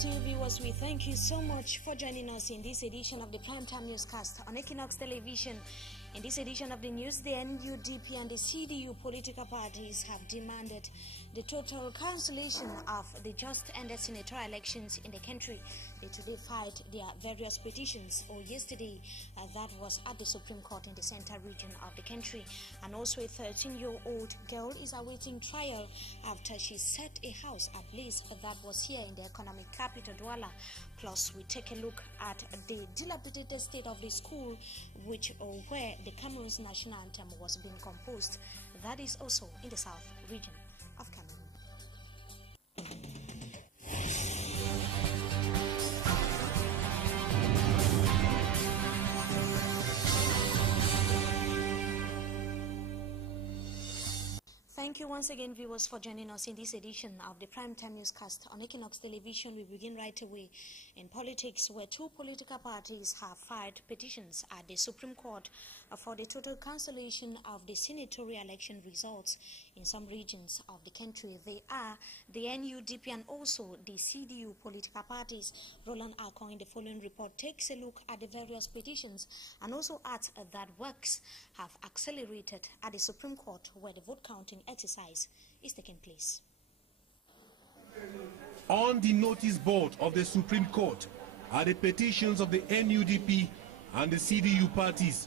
to you viewers. We thank you so much for joining us in this edition of the Primetime Newscast on Equinox Television. In this edition of the news, the NUDP and the CDU political parties have demanded the total cancellation of the just ended senatorial elections in the country. They today filed their various petitions, or yesterday, that was at the Supreme Court in the central region of the country. And also a 13-year-old girl is awaiting trial after she set a house ablaze that was here in the economic capital, Douala. Plus, we take a look at the dilapidated state of the school where the Cameroon's national anthem was being composed. That is also in the south region of Cameroon. Thank you once again, viewers, for joining us in this edition of the Primetime Newscast on Equinox Television. We begin right away in politics, where two political parties have filed petitions at the Supreme Court for the total cancellation of the senatorial election results in some regions of the country. They are the NUDP and also the CDU political parties. Roland Akon in the following report takes a look at the various petitions and also adds that works have accelerated at the Supreme Court, where the vote counting exercise is taking place. On the notice board of the Supreme Court are the petitions of the NUDP and the CDU parties.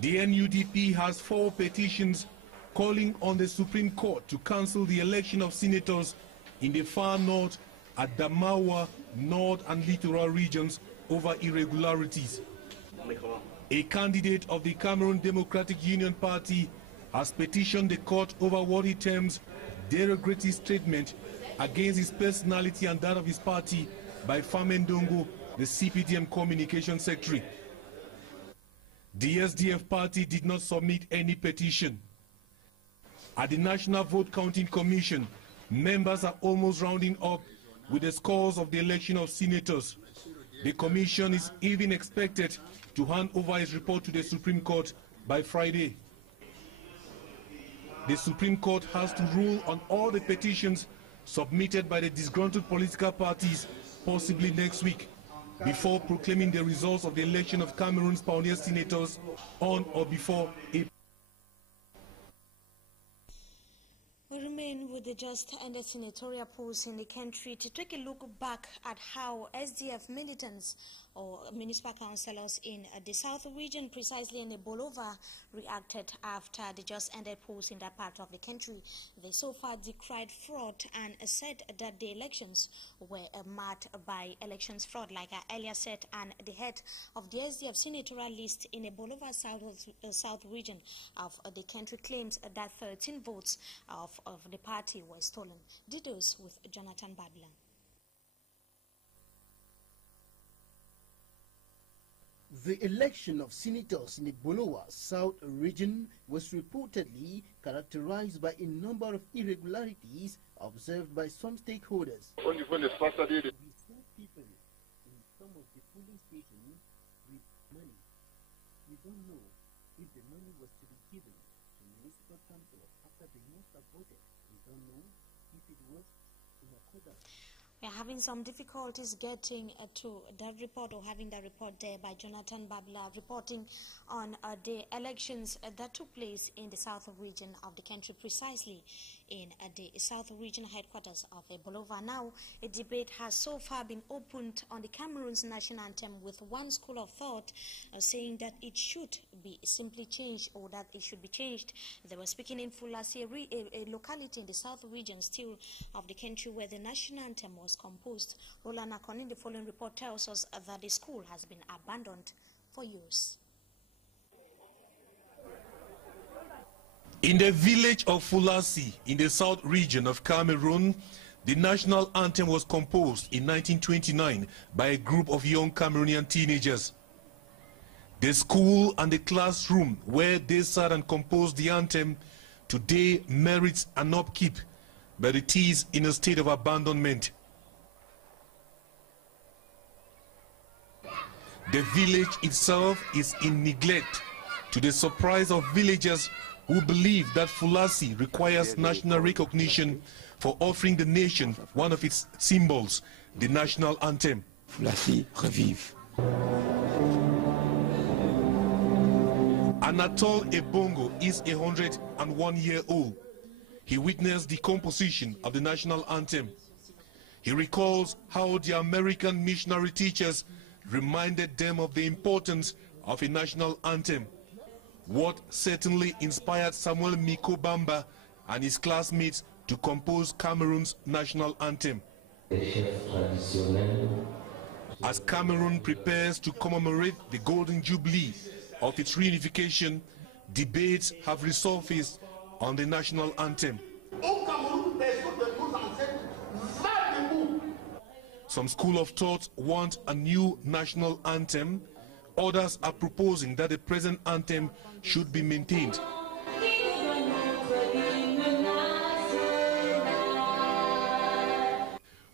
The NUDP has 4 petitions calling on the Supreme Court to cancel the election of senators in the far north, Adamawa, North and Littoral regions over irregularities. A candidate of the Cameroon Democratic Union Party has petitioned the court over what he terms derogatory treatment against his personality and that of his party by Famen Dongo, the CPDM Communication Secretary. The SDF party did not submit any petition. At the National Vote Counting Commission, members are almost rounding up with the scores of the election of senators. The commission is even expected to hand over its report to the Supreme Court by Friday. The Supreme Court has to rule on all the petitions submitted by the disgruntled political parties possibly next week, before proclaiming the results of the election of Cameroon's pioneer senators on or before April. We remain with the just ended senatorial polls in the country to take a look back at how SDF militants or municipal councillors in the south region, precisely in Bolova, reacted after the just ended polls in that part of the country. They so far decried fraud and said that the elections were marked by elections fraud, like I earlier said, and the head of the SDF senatorial list in the Bolova south region of the country claims that 13 votes of the party were stolen. Details with Jonathan Babla. The election of senators in the Bolowa South region was reportedly characterized by a number of irregularities observed by some stakeholders. We saw people in some of the polling stations with money. We don't know if the money was to be given to municipal council after they must have voted. We don't know if it was in accordance. We are having some difficulties getting to that report, or having that report there by Jonathan Babla, reporting on the elections that took place in the south region of the country, precisely in the south region headquarters of Bolova. Now, a debate has so far been opened on the Cameroon's national anthem, with one school of thought saying that it should be simply changed, or that it should be changed. They were speaking in Fulasi, a locality in the south region still of the country, where the national anthem was composed. Roland Akon in the following report tells us that the school has been abandoned for years. In the village of Fulasi, in the south region of Cameroon, the national anthem was composed in 1929 by a group of young Cameroonian teenagers. The school and the classroom where they sat and composed the anthem today merits an upkeep, but it is in a state of abandonment. The village itself is in neglect, to the surprise of villagers who believe that Fulasi requires national recognition for offering the nation one of its symbols, the national anthem. Foulassy revive. Anatole Ebongo is 101 years old. He witnessed the composition of the national anthem. He recalls how the American missionary teachers reminded them of the importance of a national anthem. What certainly inspired Samuel Miko Bamba and his classmates to compose Cameroon's national anthem. As Cameroon prepares to commemorate the Golden Jubilee of its reunification, debates have resurfaced on the national anthem. Some school of thought want a new national anthem. Others are proposing that the present anthem should be maintained.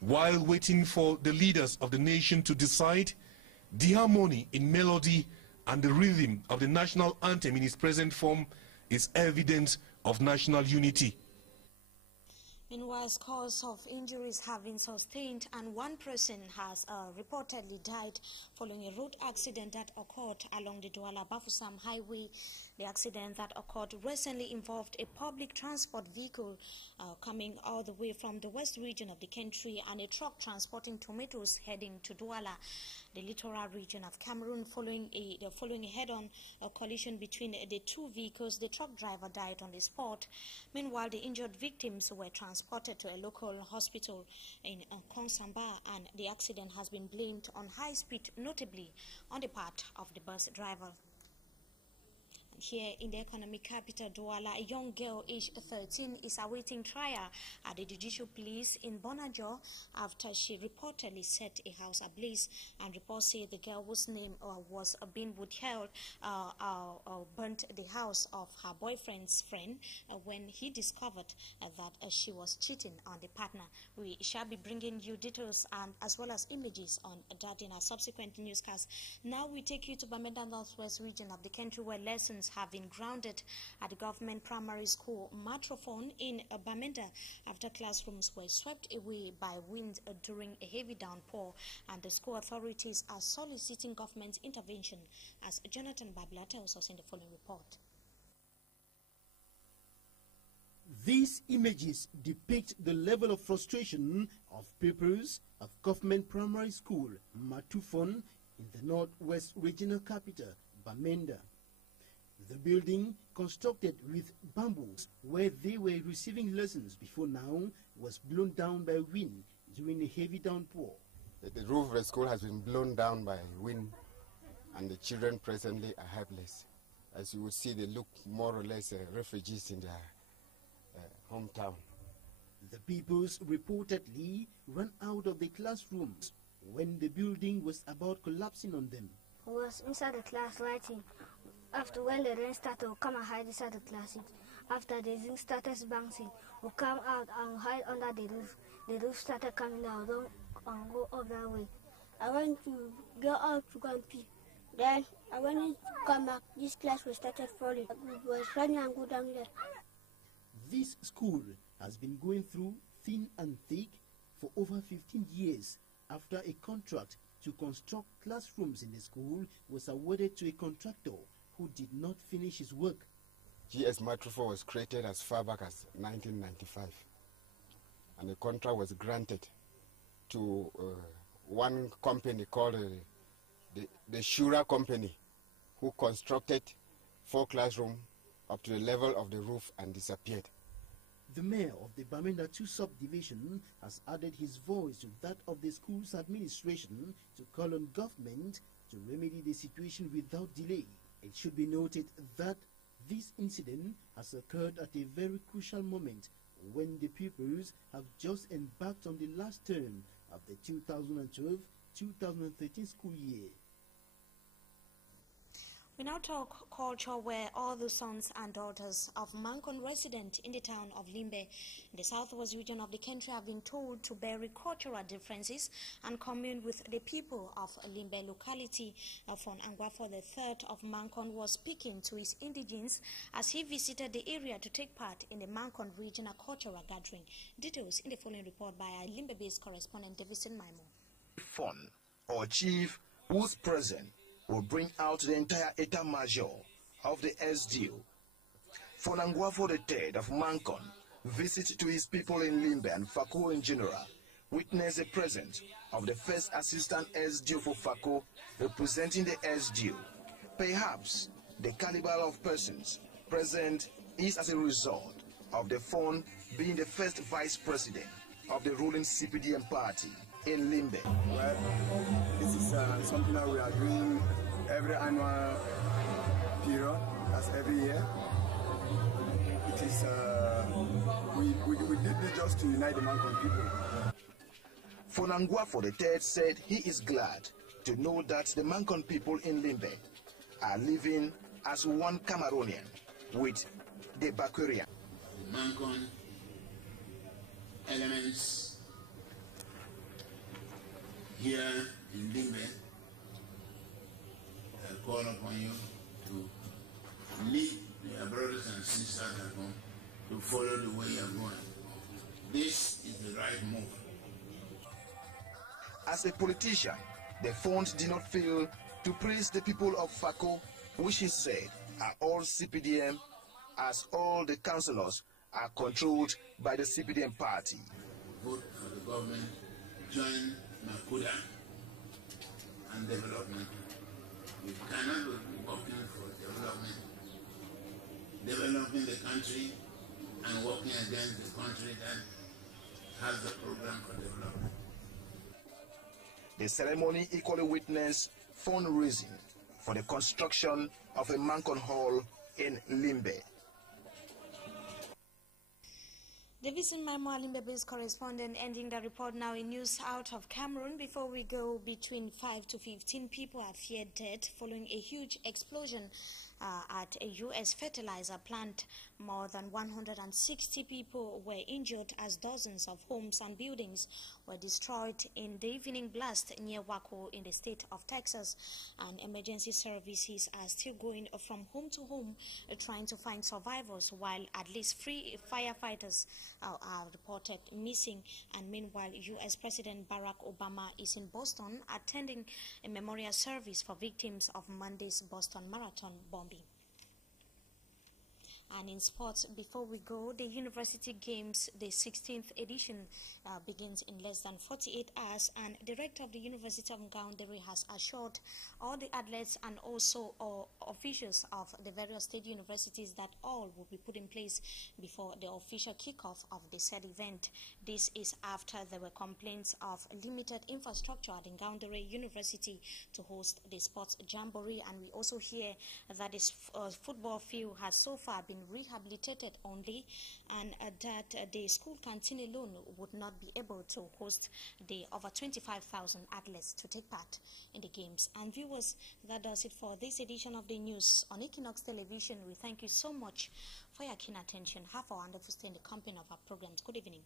While waiting for the leaders of the nation to decide, the harmony in melody and the rhythm of the national anthem in its present form is evidence of national unity. Meanwhile, scores of injuries have been sustained and one person has reportedly died following a road accident that occurred along the Douala-Bafoussam highway. The accident that occurred recently involved a public transport vehicle coming all the way from the west region of the country and a truck transporting tomatoes heading to Douala, the littoral region of Cameroon. Following a head-on collision between the two vehicles, the truck driver died on the spot. Meanwhile, the injured victims were transported to a local hospital in Konsamba, and the accident has been blamed on high speed, notably on the part of the bus driver. Here in the economic capital, Douala, a young girl aged 13 is awaiting trial at the judicial police in Bonajo after she reportedly set a house ablaze. And reports say the girl whose name was being withheld burnt the house of her boyfriend's friend when he discovered that she was cheating on the partner. We shall be bringing you details and as well as images on that in our subsequent newscast. Now we take you to Bamenda Northwest region of the country, where lessons have been grounded at the government primary school Matrophone in Bamenda after classrooms were swept away by wind during a heavy downpour, and the school authorities are soliciting government intervention, as Jonathan Babla tells us in the following report. These images depict the level of frustration of pupils of government primary school Matufon in the northwest regional capital, Bamenda. The building, constructed with bamboos where they were receiving lessons before now, was blown down by wind during a heavy downpour. The roof of the school has been blown down by wind, and the children presently are helpless. As you will see, they look more or less refugees in their hometown. The pupils reportedly ran out of the classrooms when the building was about collapsing on them. I was inside the class writing. After when the rain started, we come and hide inside the class. After the zinc started bouncing, we come out and hide under the roof. The roof started coming down and go up that way. I went to go out to go and pee. Then I went to come back. This class was started falling. We was running and go down there. This school has been going through thin and thick for over 15 years after a contract to construct classrooms in the school was awarded to a contractor who did not finish his work. GS Matrophone was created as far back as 1995, and the contract was granted to one company called the Shura Company, who constructed 4 classrooms up to the level of the roof and disappeared. The mayor of the Bamenda 2 subdivision has added his voice to that of the school's administration to call on government to remedy the situation without delay. It should be noted that this incident has occurred at a very crucial moment when the pupils have just embarked on the last term of the 2012-2013 school year. We now talk culture, where all the sons and daughters of Mancon residents in the town of Limbe, in the southwest region of the country, have been told to bury cultural differences and commune with the people of Limbe locality. Fon Angwafo III of Mancon was speaking to his indigents as he visited the area to take part in the Mancon regional cultural gathering. Details in the following report by our Limbe-based correspondent Davison Maimo. Fon, or chief, who's present, will bring out the entire État-Major of the SDU. Fon Angwafo III of Mancon visit to his people in Limbe and Fako in general, witness the presence of the first assistant SDU for Fako representing the SDU. Perhaps the caliber of persons present is as a result of the Fon being the first vice president of the ruling CPDM party in Limbe. Well, this is something that we are doing every annual period, as every year. It is, we did this just to unite the Mancon people. Fon Angwafo III said he is glad to know that the Mancon people in Limbe are living as one Cameroonian with the Bakurian. Mancon elements here in Limbe, I call upon you to lead your brothers and sisters at home to follow the way you are going. This is the right move. As a politician, the Fon did not fail to praise the people of Fako, which he said are all CPDM, as all the councillors are controlled by the CPDM party. Vote for the government, join Makuda and development. We cannot be working for development, developing the country and working against the country that has the program for development. The ceremony equally witnessed fundraising for the construction of a Mancon Hall in Limbe. Davison Maimo, Limbe-based correspondent, ending the report now in news out of Cameroon. Before we go, between 5 to 15 people are feared dead following a huge explosion at a U.S. fertilizer plant. More than 160 people were injured as dozens of homes and buildings were destroyed in the evening blast near Waco in the state of Texas. And emergency services are still going from home to home trying to find survivors, while at least 3 firefighters are reported missing. And meanwhile, U.S. President Barack Obama is in Boston attending a memorial service for victims of Monday's Boston Marathon bombing. And in sports, before we go, the University Games, the 16th edition, begins in less than 48 hours, and the Director of the University of Ngaoundéré has assured all the athletes and also officials of the various state universities that all will be put in place before the official kickoff of the said event. This is after there were complaints of limited infrastructure at Ngaoundéré University to host the sports jamboree, and we also hear that this football field has so far been rehabilitated only, and that the school canteen alone would not be able to host the over 25,000 athletes to take part in the games. And viewers, that does it for this edition of the news on Equinox Television. We thank you so much for your keen attention. Have a wonderful stay in the company of our programs. Good evening.